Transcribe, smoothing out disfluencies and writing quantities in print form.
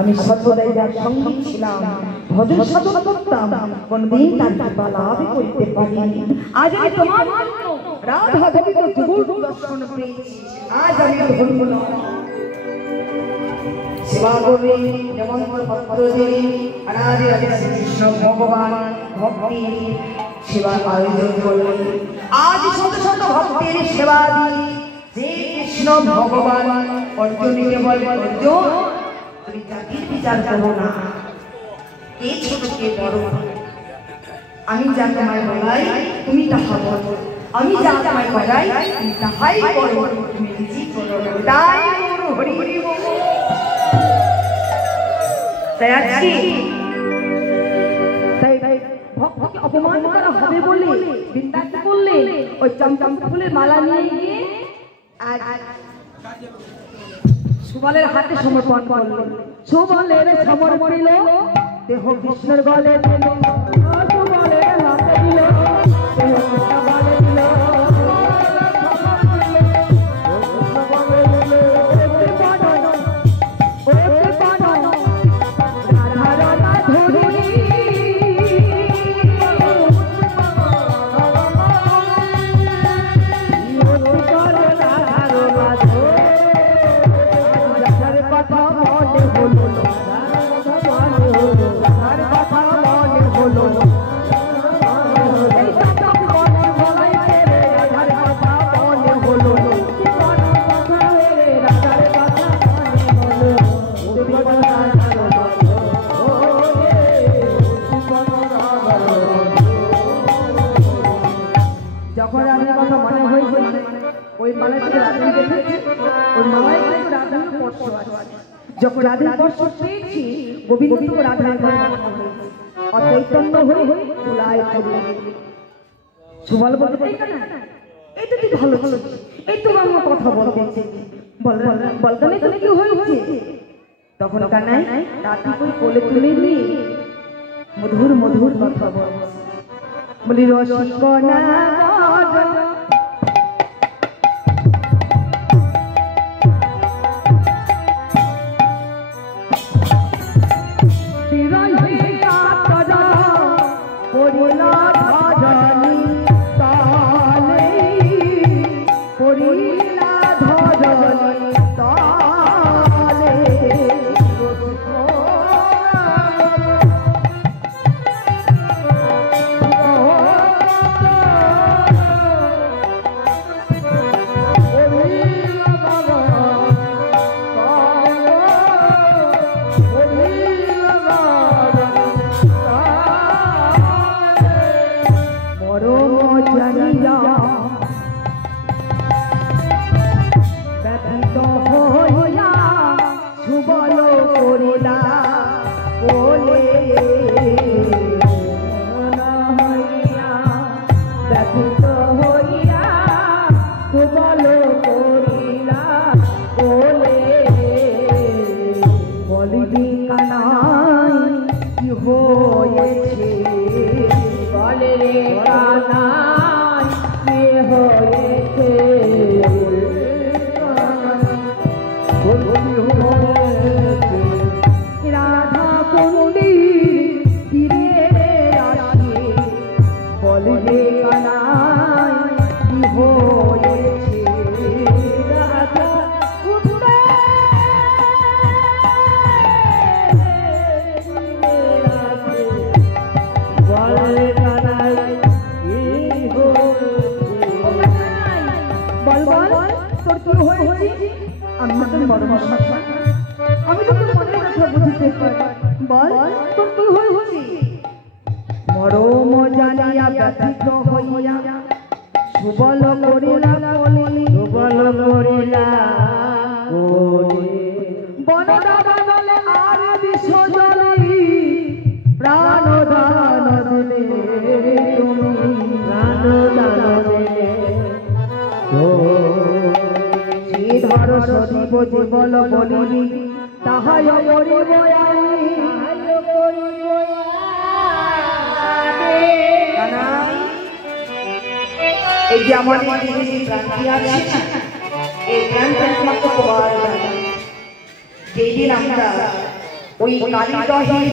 আমি সর্বদাই যার সঙ্গে ছিলাম, ভজন সাধন করতাম, কোনদিন তার কৃপা লাভ করতে পারিনি। আজ আমি তোমার জন্য রাধা দেবীর যুগল দর্শন পেয়েছি। আজ আমি ধন্য সেবা করে যেমন ভক্তদের অনাদি আদি শ্রীকৃষ্ণ ভগবান ভক্তি সেবার আয়োজন করলেন। আজ শত শত ভক্তের সেবা দিয়ে যে কৃষ্ণ ভগবান অর্জুনকে বলে, অর্জুন তুমি জাতির বিচার করো না, কে ছোট কে বড়, আমি যা তোমায় বলাই তুমি তাহা বলো, আমি যা তোমায় বলাই তুমি তাহাই করো, তুমি নিজেই করো। তাই করো হরি হরি বল। তাই আজকে তাই ভক্তকে অপমান করা হবে বলে বৃন্দাকে বললে ওই চম্পা ফুলের মালা নিয়ে গিয়ে আর সুবলের হাতে সমর্পণ করল। সুবলের সমর্পণ দিল, দেহ কৃষ্ণের গলে দিল, সুবলের হাতে দিল, দেহ কৃষ্ণ গলে দিল। যখন রাধার স্পর্শ পেয়েছি, গোবিন্দ রাধার অচৈতন্য হয়ে তুলায় পড়ে। সুবল বলতে এই তো তুই ভালো ভালো, এই তো আমার কথা বলতেছি, বলকানে তুমি কি হয়েছে? তখন কানাই রাতি করে কোলে তুলে নিয়ে মধুর মধুর কথা বলি, রসিকনা যেই দিন আমরা ওই কালী দহে